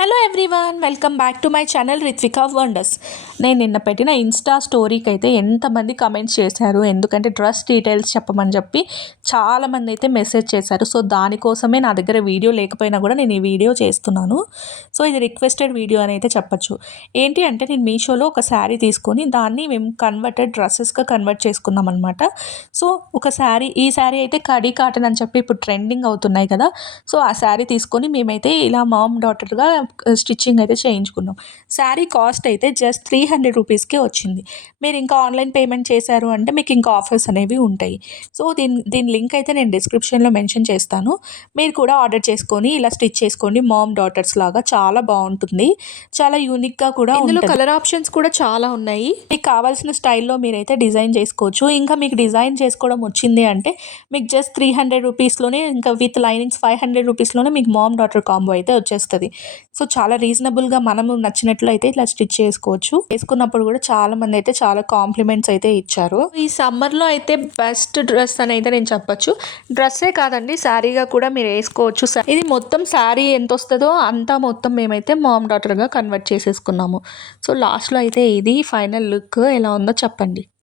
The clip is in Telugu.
Hello everyone, welcome back to my channel Rithwika wonders. నేను నిన్న పెట్టిన ఇన్స్టా స్టోరీకి అయితే ఎంతమంది కమెంట్స్ చేశారు, ఎందుకంటే డ్రెస్ డీటెయిల్స్ చెప్పమని చెప్పి చాలామంది అయితే మెసేజ్ చేశారు. సో దానికోసమే నా దగ్గర వీడియో లేకపోయినా కూడా నేను ఈ వీడియో చేస్తున్నాను. సో ఇది రిక్వెస్టెడ్ వీడియో అని అయితే చెప్పచ్చు. ఏంటి అంటే నేను మీషోలో ఒక శారీ తీసుకొని దాన్ని మేము డ్రెస్సెస్గా కన్వర్ట్ చేసుకున్నాం అనమాట. సో ఈ శారీ అయితే కడీ కాటన్ అని చెప్పి ఇప్పుడు ట్రెండింగ్ అవుతున్నాయి కదా. సో ఆ శారీ తీసుకొని మేమైతే ఇలా మామ్ డాటర్గా స్టిచ్చింగ్ అయితే చేయించుకున్నాం. శారీ కాస్ట్ అయితే జస్ట్ 300 రూపీస్కే వచ్చింది. మీరు ఇంకా ఆన్లైన్ పేమెంట్ చేశారు అంటే మీకు ఇంకా ఆఫర్స్ అనేవి ఉంటాయి. సో దీని లింక్ అయితే నేను డిస్క్రిప్షన్లో మెన్షన్ చేస్తాను. మీరు కూడా ఆర్డర్ చేసుకొని ఇలా స్టిచ్ చేసుకోండి. మామ్ డాటర్స్ లాగా చాలా బాగుంటుంది, చాలా యూనిక్గా కూడా ఇందులో కలర్ ఆప్షన్స్ కూడా చాలా ఉన్నాయి. మీకు కావాల్సిన స్టైల్లో మీరైతే డిజైన్ చేసుకోవచ్చు. ఇంకా మీకు డిజైన్ చేసుకోవడం వచ్చింది అంటే మీకు జస్ట్ 300 రూపీస్లోనే, ఇంకా విత్ లైనింగ్స్ 500 రూపీస్లోనే మీకు మామ్ డాటర్ కాంబో అయితే వచ్చేస్తుంది. సో చాలా రీజనబుల్గా మనము నచ్చినట్లు అయితే ఇట్లా స్టిచ్ చేసుకోవచ్చు. వేసుకున్నప్పుడు కూడా చాలా మంది అయితే చాలా కాంప్లిమెంట్స్ అయితే ఇచ్చారు. ఈ సమ్మర్లో అయితే బెస్ట్ డ్రెస్ అని అయితే నేను చెప్పొచ్చు. డ్రెస్సే కాదండి, శారీగా కూడా మీరు వేసుకోవచ్చు. ఇది మొత్తం శారీ ఎంత వస్తుందో అంతా మొత్తం మేమైతే మామ్ డాటర్గా కన్వర్ట్ చేసేసుకున్నాము. సో లాస్ట్లో అయితే ఇది ఫైనల్ లుక్ ఎలా ఉందో చెప్పండి.